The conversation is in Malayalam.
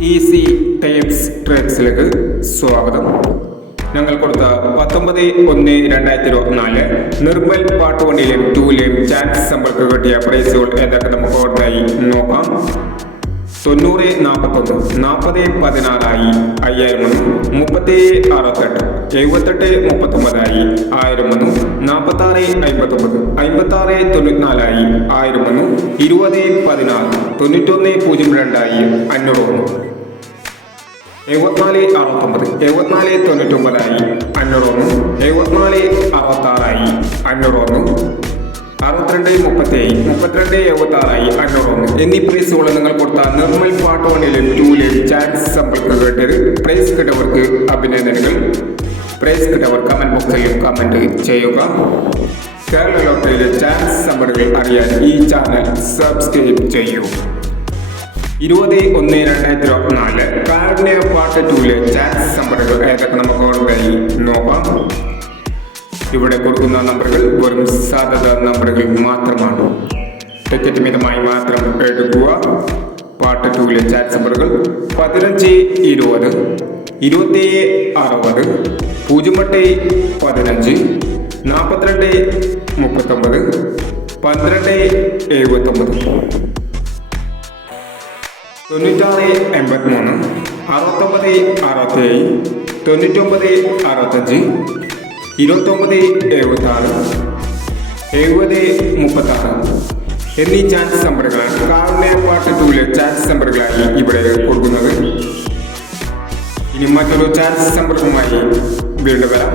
ഈസി ടേപ്സ് ട്രേഡ്സിലേക്ക് സ്വാഗതം. ഞങ്ങൾ കൊടുത്ത പത്തൊമ്പത് ഒന്ന് രണ്ടായിരത്തി ഇരുപത്തിനാല് നിർമ്മൽ പാട്ടുവണ്ടിയിലെയും ടൂലെയും ചാൻസ് സമ്പർക്ക് കിട്ടിയ പ്രൈസുകൾ ഏതൊക്കെ നമുക്ക് ഓർമ്മയായി നോക്കാം. തൊണ്ണൂറ് നാൽപ്പത്തൊന്ന് നാൽപ്പത് പതിനാറായി അയ്യായിരം ഒന്ന് മുപ്പത്തി അറുപത്തെട്ട് എഴുപത്തെട്ട് മുപ്പത്തൊമ്പതായി ആയിരം ഒന്ന് നാൽപ്പത്താറ് അമ്പത്തൊമ്പത് അമ്പത്താറ് തൊണ്ണൂറ്റിനാലായി ആയിരം ഒന്ന് ഇരുപത് പതിനാറ് തൊണ്ണൂറ്റൊന്ന് പൂജ്യം രണ്ടായി അഞ്ഞൂറ് ഒന്ന് എഴുപത്തിനാല് അറുപത്തൊമ്പത് എഴുപത്തിനാല് തൊണ്ണൂറ്റൊമ്പതായി അഞ്ഞൂറ് ഒന്ന് എഴുപത്തിനാല് അറുപത്താറായി അഞ്ഞൂറ് ഒന്ന് അറുപത്തിരണ്ട് മുപ്പത്തേഴ് മുപ്പത്തിരണ്ട് എഴുപത്തി ആറായി അഞ്ഞൂറ് ഒന്ന് എന്നീ പ്രൈസുകൾ നിങ്ങൾ കൊടുത്ത നിർമ്മൽ പാട്ടോണിലെ വണ്ടിയിലും ടൂലിലും ചാൻസ് സമ്പൾക്ക് കേട്ടത് പ്രൈസ് കിട്ടവർക്ക് അഭിനന്ദനങ്ങൾ. പ്രൈസ് കിട്ടവർ കമന്റ് ബോക്സിൽ കമന്റ് ചെയ്യുക. കേരള ചാൻസ് സമ്പറുകൾ അറിയാൻ ഈ ചാനൽ സബ്സ്ക്രൈബ് ചെയ്യൂ. ഇരുപത് ഒന്ന് രണ്ടായിരത്തി ഇരുപത്തിനാല് കാർഡിനെ പാർട്ട് ടൂലെ ചാൻസ് സമ്പറുകൾ ഏതൊക്കെ നമുക്ക് ഓൺലൈൻ നോക്കാം? ഇവിടെ കൊടുക്കുന്ന നമ്പറുകൾ വെറും സാധ്യത നമ്പറുകൾ മാത്രമാണ്. ടിക്കറ്റ് മിതമായി മാത്രം എടുക്കുക. പാട്ട് ടൂലെ ചാറ്റ് നമ്പറുകൾ പതിനഞ്ച് ഇരുപത് ഇരുപത്തി അറുപത് പൂജ്യം എട്ട് പതിനഞ്ച് നാൽപ്പത്തിരണ്ട് മുപ്പത്തൊമ്പത് പന്ത്രണ്ട് എഴുപത്തൊമ്പത്. തൊണ്ണൂറ്റാറ് എൺപത്തിമൂന്ന് അറുപത്തൊമ്പത് അറുപത്തേഴ് തൊണ്ണൂറ്റൊമ്പത് അറുപത്തഞ്ച് ഇരുപത്തൊമ്പത് എഴുപത്താറ് എഴുപത് മുപ്പത്താറ്. എന്നീ ചാൻസ് നമ്പറുകളാണ് കാറിന്റെ പാട്ട് ടൂലെ ചാൻസ് നമ്പറുകളായി ഇവിടെ കൊടുക്കുന്നത്. ഇനി മറ്റൊരു ചാൻസ് നമ്പറുമായി വീണ്ടും വരാം.